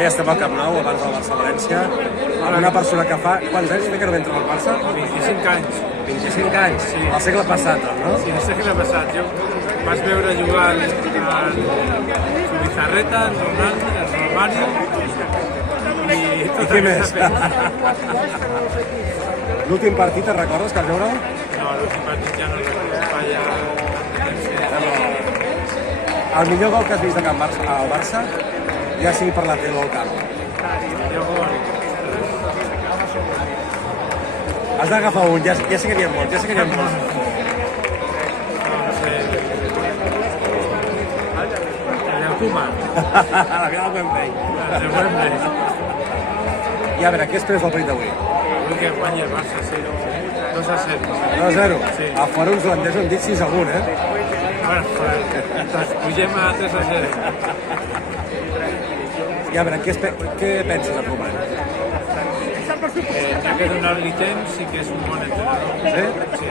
Ja estem al Camp Nou, abans del Barça-València. Una persona que fa... Quants anys que no entra al Barça? 25 anys. 25 anys? Sí. Al segle passat, no? Sí, el segle passat. Jo vaig veure jugar al Bizarreta, en Ronaldo, en Romario i tot aquesta feina. L'últim partit, te'n recordes que vas veure? No, l'últim partit ja no recordo. Falla... El millor gol que has vist de Can Barça, al Barça, ja sigui per la tele o el camp. Jo gol. Has d'agafar un, ja sé que n'hi ha molts, ja sé que n'hi ha molts. No sé... El del Koeman. La vida del Wembley. El del Wembley. I a veure, què esperes del partit d'avui? Vull que guanyi el Barça, sí. 2-0. 2-0? Sí. A fora uns holandesos han dit 6-1, eh? Bueno, doncs pugem a 3-0. I a veure, què penses de Koeman? Hi ha que donar-li temps i que és un bon entrenador. Sí? Sí.